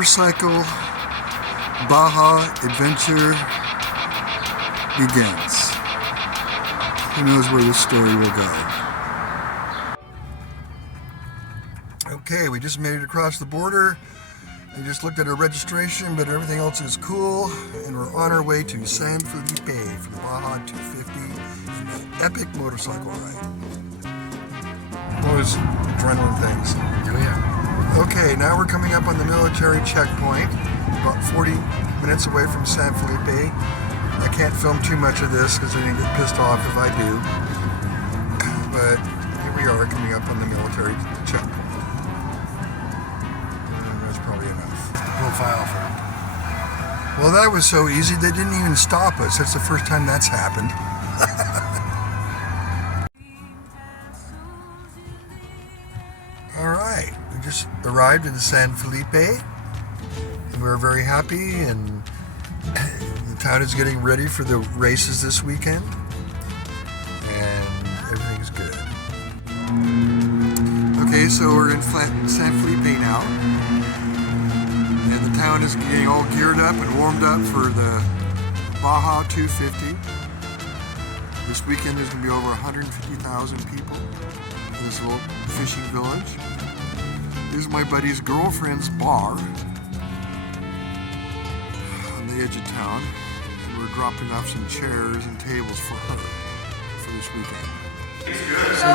motorcycle Baja adventure begins. Who knows where this story will go. Okay, we just made it across the border. We just looked at our registration, but everything else is cool. And we're on our way to San Felipe for the Baja 250, an epic motorcycle ride. Those adrenaline things. Oh yeah. Okay, now we're coming up on the military checkpoint, about 40 minutes away from San Felipe. I can't film too much of this because they're going to get pissed off if I do. But here we are coming up on the military checkpoint. That's probably enough. Profile for. Well, that was so easy, they didn't even stop us. That's the first time that's happened. Alright, we just arrived in San Felipe, and we're very happy, and the town is getting ready for the races this weekend, and everything's good. Okay, so we're in San Felipe now, and the town is getting all geared up and warmed up for the Baja 250. This weekend there's going to be over 150,000 people in this little fishing village. This is my buddy's girlfriend's bar on the edge of town, and we're dropping off some chairs and tables for her for this weekend. So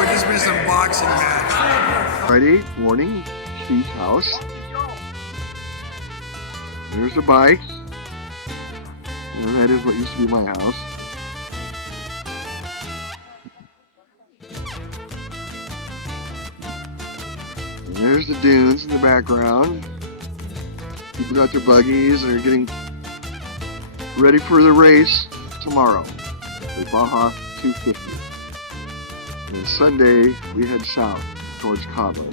we just missed some boxing match. Friday morning, Steve's house. There's the bikes. And that is what used to be my house. And there's the dunes in the background. People got their buggies and are getting ready for the race tomorrow, the Baja 250. And Sunday we head south towards Cabo.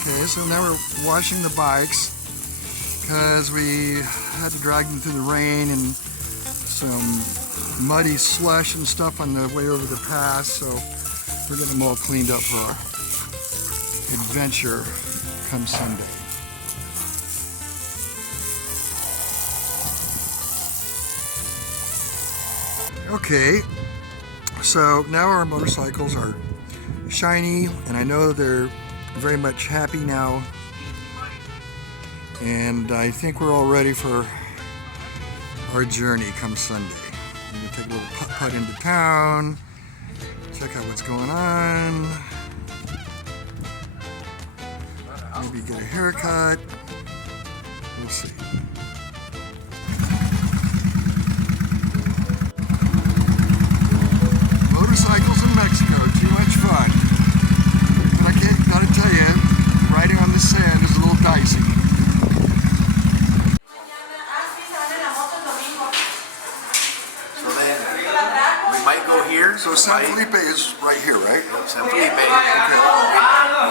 Okay, so now we're washing the bikes because we had to drag them through the rain and some muddy slush and stuff on the way over the pass, so we're getting them all cleaned up for our adventure come Sunday. Okay, so now our motorcycles are shiny, and I know they're very much happy now, and I think we're all ready for our journey come Sunday. I'm going to take a little putt-putt into town, check out what's going on, maybe get a haircut, we'll see. Motorcycles in Mexico, too much fun. But I gotta tell you, riding on the sand is a little dicey. So then, we might go here. So San Felipe is right here, right? San Felipe. Okay.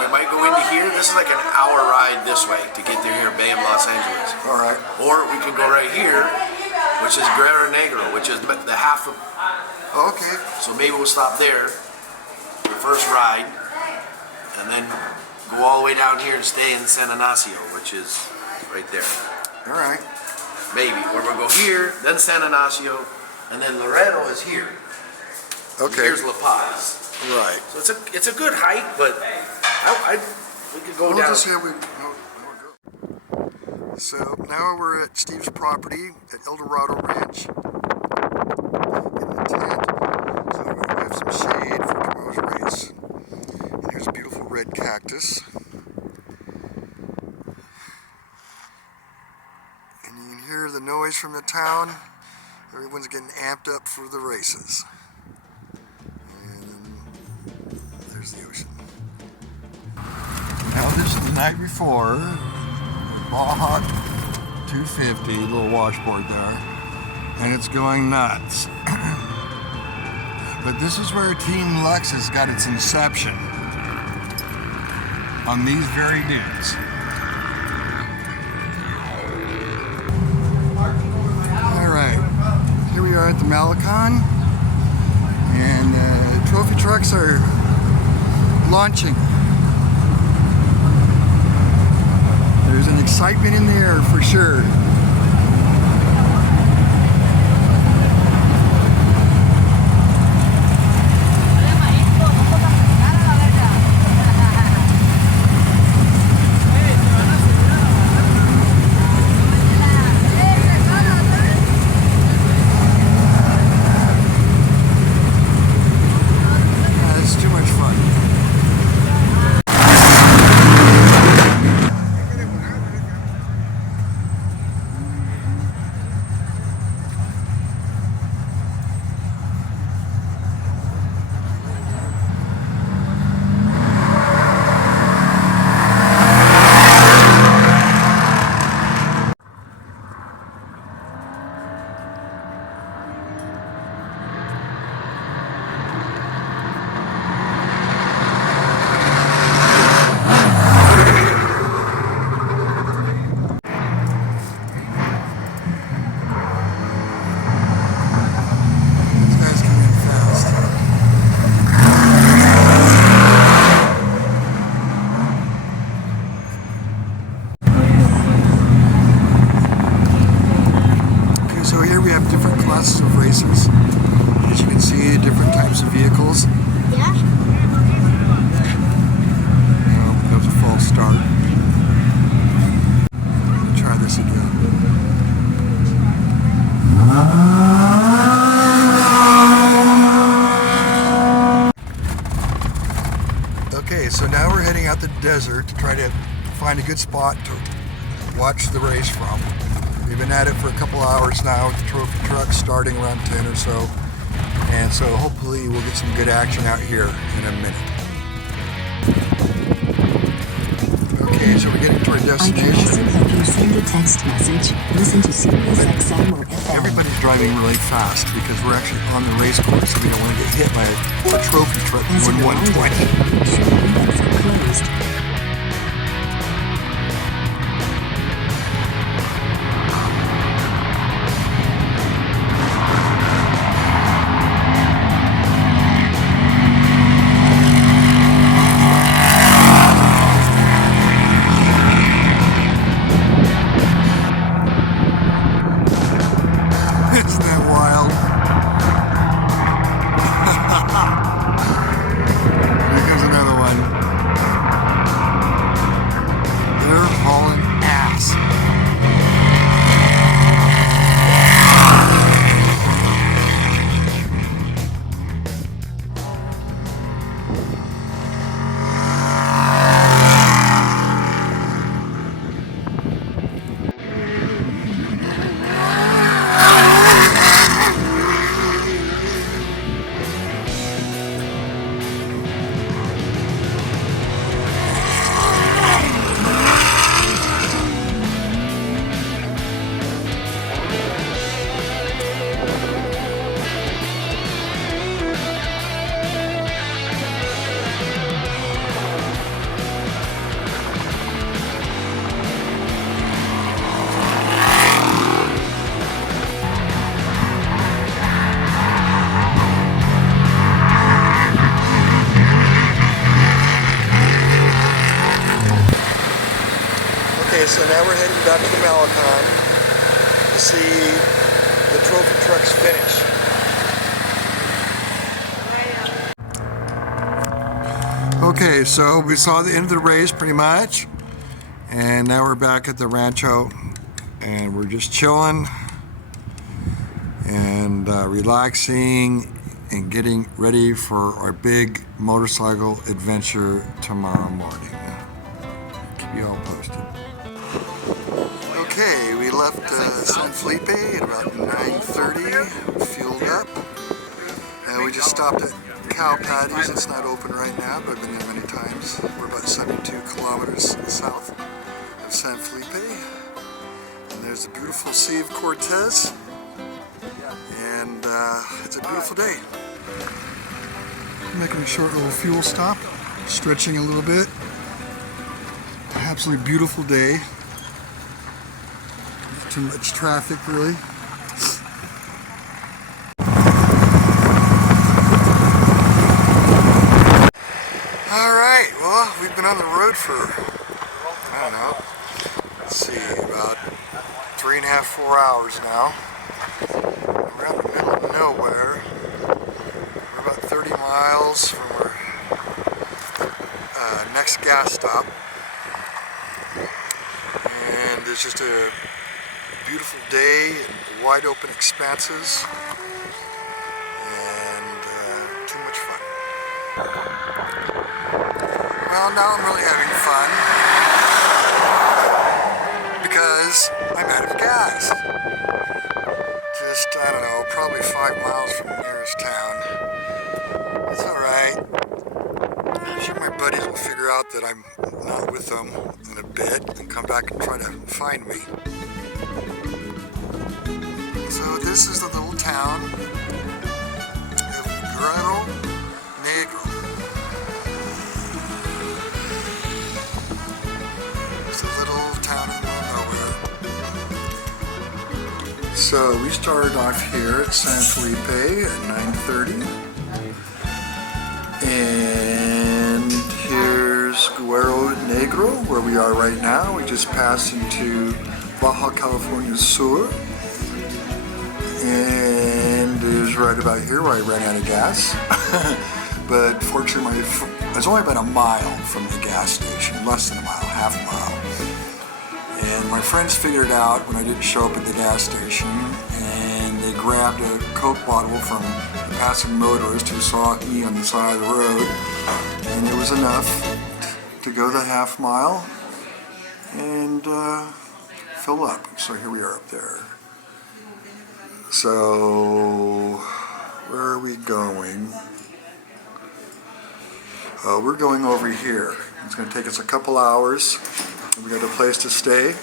We might go into here. This is like an hour ride this way to get through here, Bay of Los Angeles. All right. Or we can go right here, which is Guerrero Negro, which is the half of. Okay. So maybe we'll stop there, the first ride, and then go all the way down here and stay in San Ignacio, which is right there. All right. Maybe. Or we'll go here, then San Ignacio, and then Laredo is here. Okay. Here's La Paz. Right. So it's a good hike, but we could go down. Just so now we're at Steve's property at El Dorado Ranch. In the tent, so we have some shade for tomorrow's race. And here's a beautiful red cactus. And you can hear the noise from the town. Everyone's getting amped up for the races. And then there's the ocean. Now this is the night before. Baja 250, little washboard there. And it's going nuts. But this is where Team Lux has got its inception. On these very dunes. Alright, here we are at the Malecon. And trophy trucks are launching. excitement in the air for sure. It's too much fun. These guys come in fast. Okay, so here we have different classes of racers. As you can see, different types of vehicles. Yeah. That was a false start. Try this again. Okay, so now we're heading out the desert to try to find a good spot to watch the race from. We've been at it for a couple hours now with the trophy truck starting around 10 or so. And so hopefully we'll get some good action out here in a minute. Okay, so we're getting to our I can also destination. help you send a text message, listen to Sirius XM or FM. Everybody's driving really fast because we're actually on the race course, so we don't want to get hit by a trophy truck As a going reminder, 120. make sure windows are closed. Isn't that wild? Here comes another one. They're hauling ass. Okay, so now we're heading back to the Malecon to see the trophy trucks finish. Okay, so we saw the end of the race pretty much, and now we're back at the rancho, and we're just chilling and relaxing and getting ready for our big motorcycle adventure tomorrow morning. Keep you all posted. Okay, we left San Felipe at about 9:30, fueled up. We just stopped at Cow Patties. It's not open right now, but I've been there many times. We're about 72 kilometers south of San Felipe. And there's the beautiful Sea of Cortez. And it's a beautiful day. Making a short little fuel stop, stretching a little bit. Absolutely beautiful day. Not too much traffic really. Alright, well, we've been on the road for, I don't know, see, about 3.5, 4 hours now. We're out in the middle of nowhere. We're about 30 miles from our next gas stop. And it's just a beautiful day, wide open expanses, and too much fun. Well, now I'm really having fun because I'm out of gas. Just, I don't know, probably 5 miles from the nearest town. It's alright. I'm sure my buddies will figure out that I'm not with them in a bit and come back and try to find me. So this is the little town of Guerrero Negro. It's a little town in the middle of nowhere. So we started off here at San Felipe at 9:30. And here's Guerrero Negro, where we are right now. We just passed into Baja California Sur. And it was right about here where I ran out of gas. But fortunately, I was only about a mile from the gas station, less than a mile, half a mile. And my friends figured it out when I didn't show up at the gas station, and they grabbed a Coke bottle from a passing motorist who saw me on the side of the road, and it was enough to go the half mile and fill up. So here we are up there. So, where are we going? We're going over here. It's going to take us a couple hours. We got a place to stay.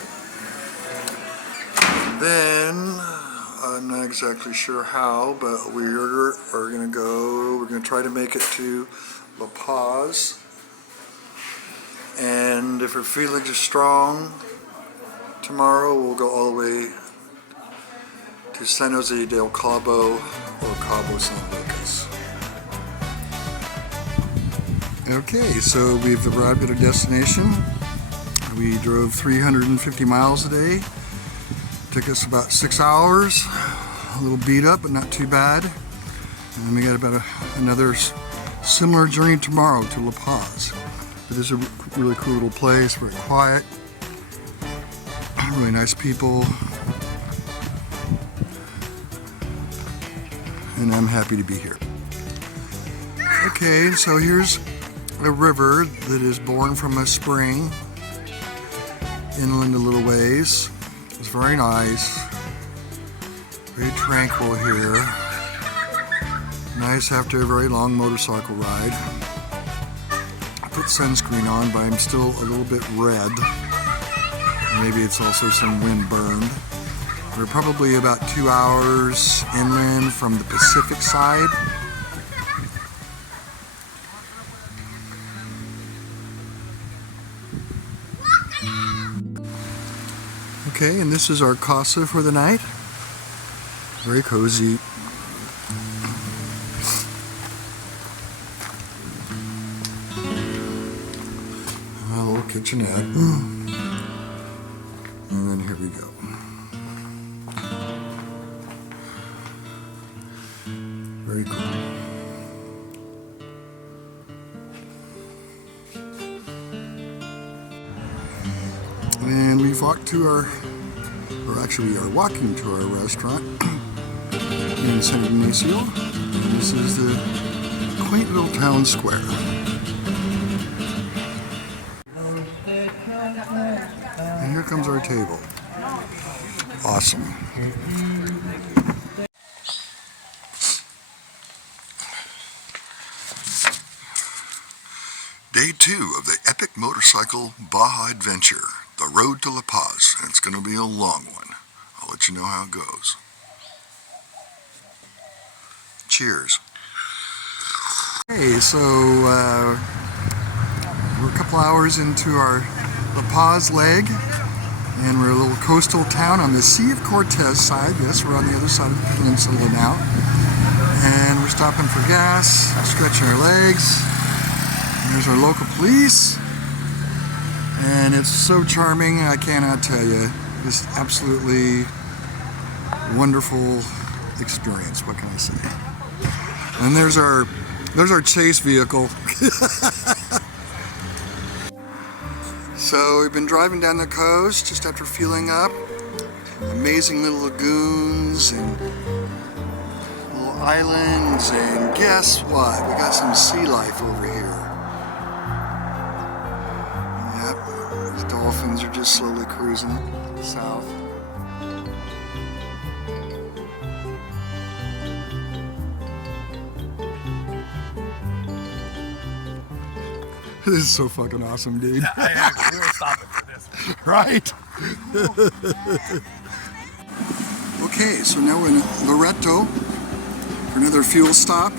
And then, I'm not exactly sure how, but we're going to try to make it to La Paz. And if our feelings are strong, tomorrow we'll go all the way to San Jose del Cabo or Cabo San Lucas. Okay, so we've arrived at our destination. We drove 350 miles a day. Took us about 6 hours. A little beat up, but not too bad. And then we got about another similar journey tomorrow to La Paz. It is a really cool little place, very quiet. Really nice people. And I'm happy to be here. Okay, so here's a river that is born from a spring inland a little ways. It's very nice, very tranquil here. Nice after a very long motorcycle ride. I put sunscreen on, but I'm still a little bit red. Maybe it's also some wind burned. We're probably about 2 hours inland from the Pacific side. Okay, and this is our casa for the night. Very cozy. A little kitchenette. And then here we go. Very cool. And we've walked to our, or actually we are walking to our restaurant in San Ignacio. And this is the quaint little town square. And here comes our table. Awesome. Day 2 of the epic motorcycle Baja adventure, the road to La Paz, and it's going to be a long one. I'll let you know how it goes. Cheers. Okay, so we're a couple hours into our La Paz leg, and we're a little coastal town on the Sea of Cortez side. Yes, we're on the other side of the peninsula now. And we're stopping for gas, stretching our legs. And there's our local police. And it's so charming, I cannot tell you. Just absolutely wonderful experience. What can I say? And there's our chase vehicle. So we've been driving down the coast just after fueling up. Amazing little lagoons and little islands, and guess what? We got some sea life over here. Yep, the dolphins are just slowly cruising south. This is so fucking awesome, dude. Yeah, we were stopping for this. Right? Okay, so now we're in Loreto for another fuel stop.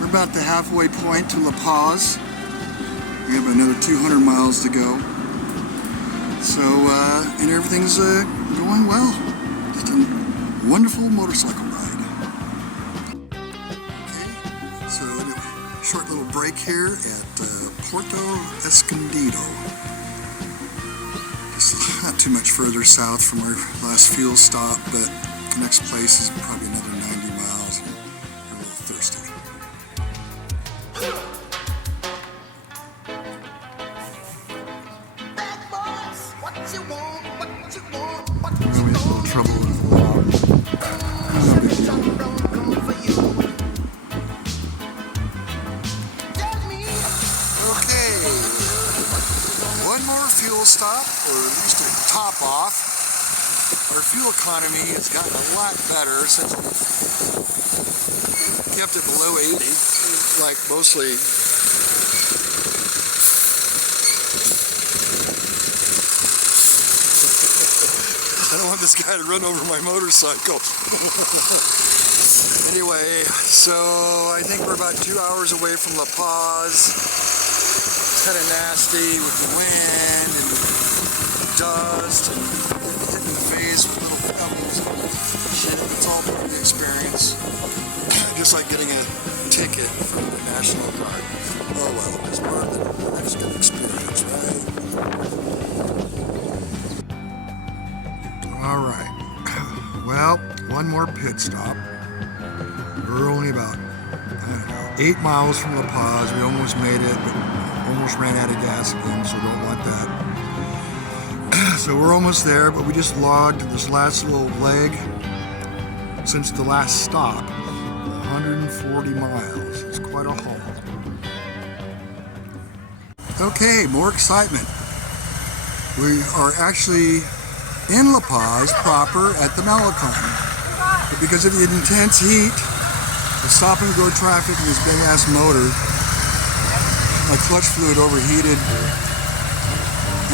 We're about the halfway point to La Paz. We have another 200 miles to go. So, and everything's going well. Just a wonderful motorcycle ride. Okay, so a short little break here at Puerto Escondido. Just not too much further south from our last fuel stop, but the next place is probably another 90 miles. We're a little thirsty. We're gonna be a little trouble with the law. Okay, one more fuel stop, or at least a top off. Our fuel economy has gotten a lot better since we kept it below 80, like mostly. I don't want this guy to run over my motorcycle. Anyway, so I think we're about 2 hours away from La Paz. It's kind of nasty with the wind and dust and hitting the face with little pebbles and shit. It's all part of the experience. Just like getting a ticket from the National Guard. Oh well, it's part of the Mexican experience, right? All right. Well, one more pit stop. We're only about, I don't know, 8 miles from La Paz. We almost made it, but almost ran out of gas again, so don't want that. So we're almost there, but we just logged this last little leg since the last stop. 140 miles. It's quite a haul. Okay, more excitement. We are actually in La Paz proper at the Malecon. But because of the intense heat, the stop and go traffic in this big ass motor, my clutch fluid overheated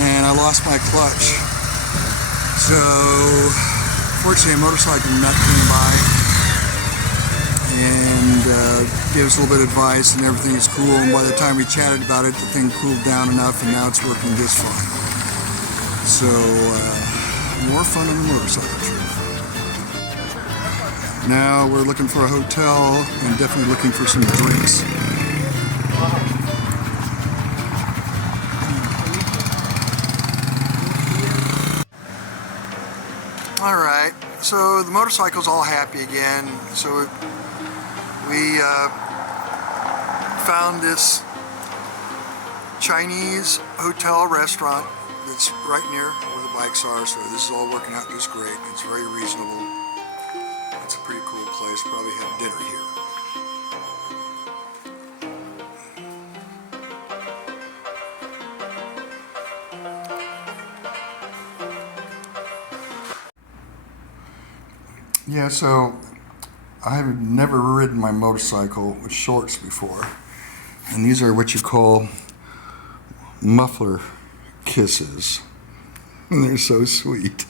and I lost my clutch. So fortunately a motorcycle nut came by and gave us a little bit of advice, and everything is cool, and by the time we chatted about it, the thing cooled down enough and now it's working just fine. So more fun on the motorcycle trip. Now we're looking for a hotel and definitely looking for some drinks. All right, so the motorcycle's all happy again. So we found this Chinese hotel restaurant that's right near where the bikes are, so this is all working out just great. It's very reasonable. It's a pretty cool place. Probably have dinner here. Yeah, so I've never ridden my motorcycle with shorts before, and these are what you call muffler kisses, and they're so sweet.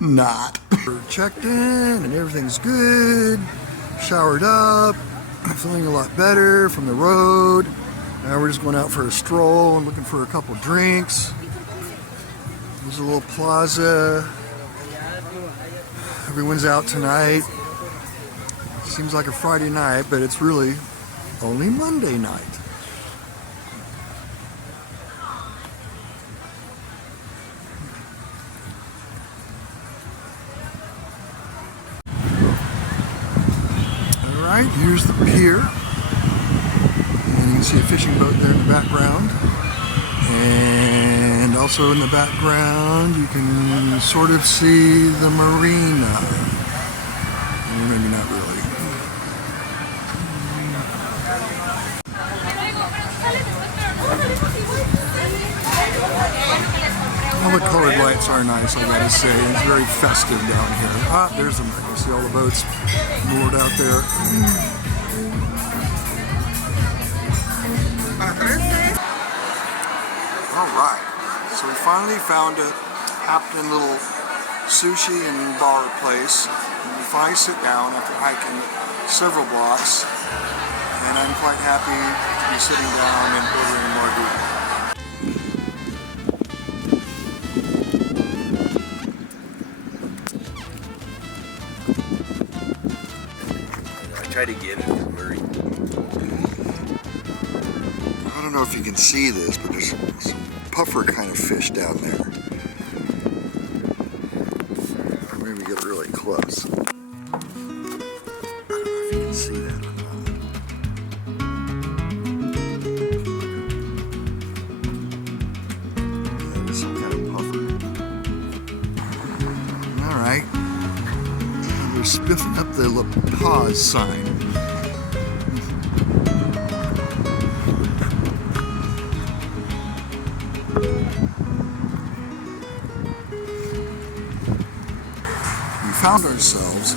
Not. We're checked in and everything's good, showered up, feeling a lot better from the road. Now we're just going out for a stroll and looking for a couple drinks. There's a little plaza. Everyone's out tonight. Seems like a Friday night, but it's really only Monday night. Alright, here's the pier. And you can see a fishing boat there in the background. And also in the background, you can sort of see the marina. Or maybe not really. All the colored lights are nice, I gotta say. It's very festive down here. Ah, there's them. You see all the boats moored out there. Alright, so we finally found a happening little sushi and bar place. And we finally sit down after hiking several blocks. And I'm quite happy to be sitting down and ordering more food. Try to get it, Murray. I don't know if you can see this, but there's some puffer kind of fish down there. Maybe get really close. I don't know if you can see that or not. Yeah, there's some kind of puffer. Alright. They're spiffing up the Paz sign. We found ourselves a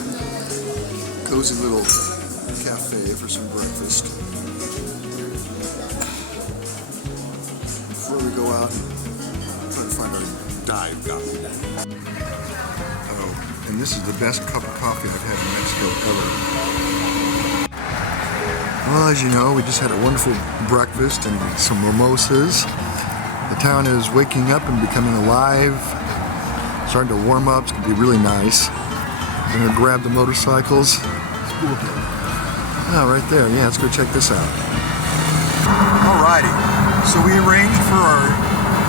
cozy little cafe for some breakfast. Before we go out and try to find our dive coffee. Oh, and this is the best cup of coffee I've had in Mexico ever. Well, as you know, we just had a wonderful breakfast and some mimosas. The town is waking up and becoming alive. Starting to warm up. It's going to be really nice. I'm going to grab the motorcycles. Oh, right there. Yeah, let's go check this out. Alrighty. So we arranged for our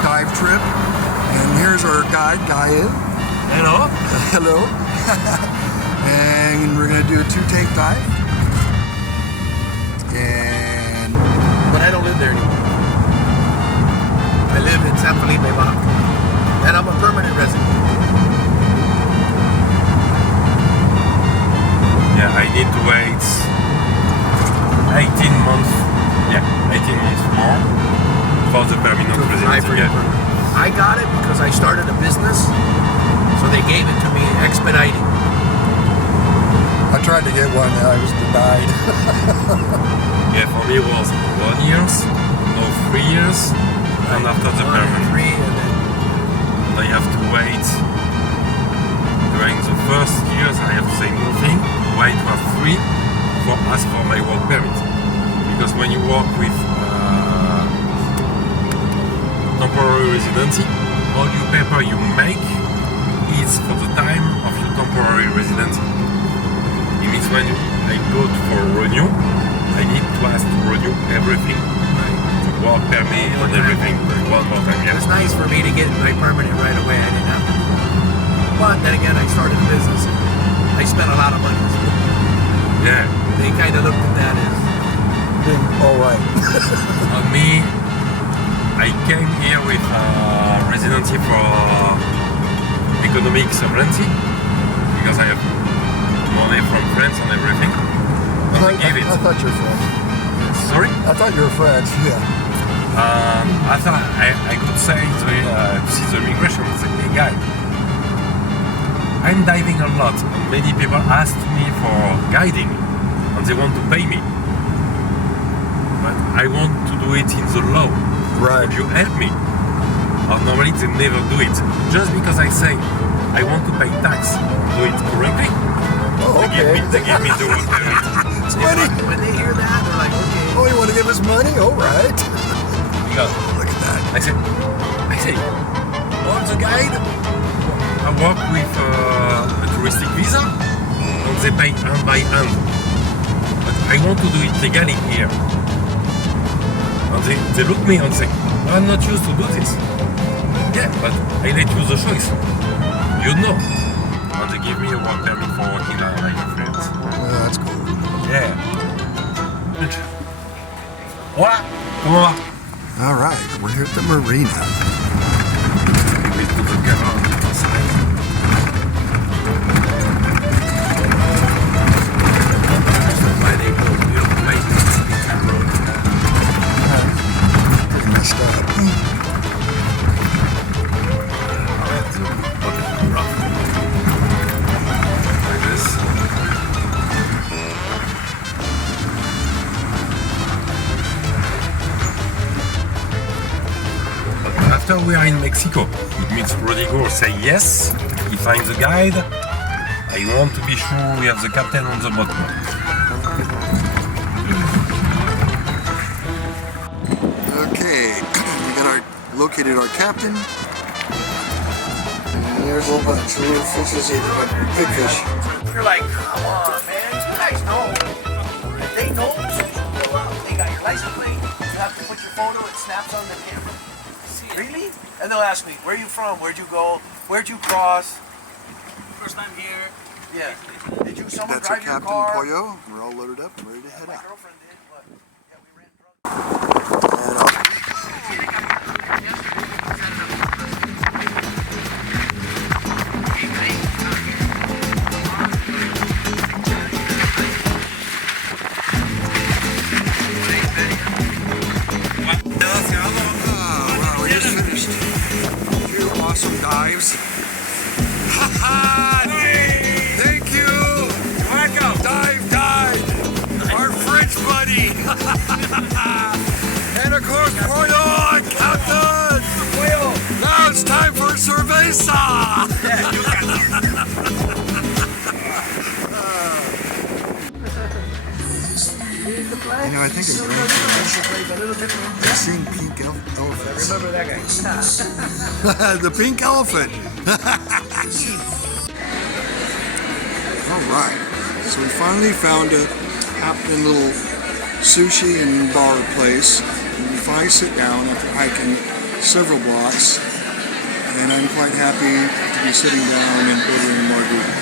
dive trip. And here's our guide, Gael. Hello. Hello. And we're going to do a 2-tank dive. And But I don't live there anymore. I live in San Felipe, Baja. And I'm a permanent resident. Yeah, I need to wait 18 months. Yeah, 18 months more for the permanent residency. Yeah. I got it because I started a business, so they gave it to me expedited. I tried to get one, I was denied. Yeah, for me it was 1 year, no 3 years, and after the permanent. 3 and then I have to wait. During the first years I have to say nothing, wait for 3 for ask for my work permit. Because when you work with temporary residency, all your paper you make is for the time of your temporary residency. It means when I go for renew, I need to ask to renew everything. The work permit and everything one more time. it was nice for me to get my permanent right away. I didn't have to. But then again, I started a business. I spent a lot of money. Yeah. They kind of looked at that as Alright. On me, I came here with residency for economic sovereignty because I have money from France and everything. And I gave it. I thought you were French. Sorry? I thought you were French, yeah. I thought I could say to see the immigration and say, hey guy, I'm diving a lot. And many people ask me for guiding and they want to pay me. But I want to do it in the law. Right. Would you help me? Or normally they never do it. Just because I say I want to pay tax, do it correctly. Oh, okay. They give me the work permit. It's money. when they hear that, they're like, okay. Oh, you want to give us money? Alright. Because Look at that. I say, all the guide, I work with a touristic visa, and they pay hand by hand. But I want to do it legally here. And they look me and say, I'm not used to do this. Yeah, but I let you the choice. You know. And they give me a work permit for working like a freelance. That's cool. Yeah. Voilà, comment va? All right, we're here at the marina. We took the camera outside. My neighbor, my camera. Messed up. It's rough. Like this. After we are in Mexico, it means Rodrigo say yes, he finds a guide. I want to be sure we have the captain on the boat. Okay, we got located our captain. And there's a whole bunch of little fishes here, big fish. You're like, come on, man. You guys know. If they know, they got your license plate. You have to put your photo. It snaps on the camera. Really? And they'll ask me, where are you from? Where'd you go? Where'd you cross? First time here. Yeah. Did you someone That's our drive your Captain car? Pollo. We're all loaded up and ready to head My out. girlfriend did, but yeah, we ran drunk. And off. Wow, we just finished 2 awesome dives. Thank you. Welcome. Dive. Our French buddy. And of course, Pollo and Captain. Now it's time for cerveza. You know, I think I've seen pink elephants. Remember that guy? The pink elephant. All right. So we finally found a happening little sushi and bar place. And we finally sit down after hiking several blocks. And I'm quite happy to be sitting down and ordering margaritas.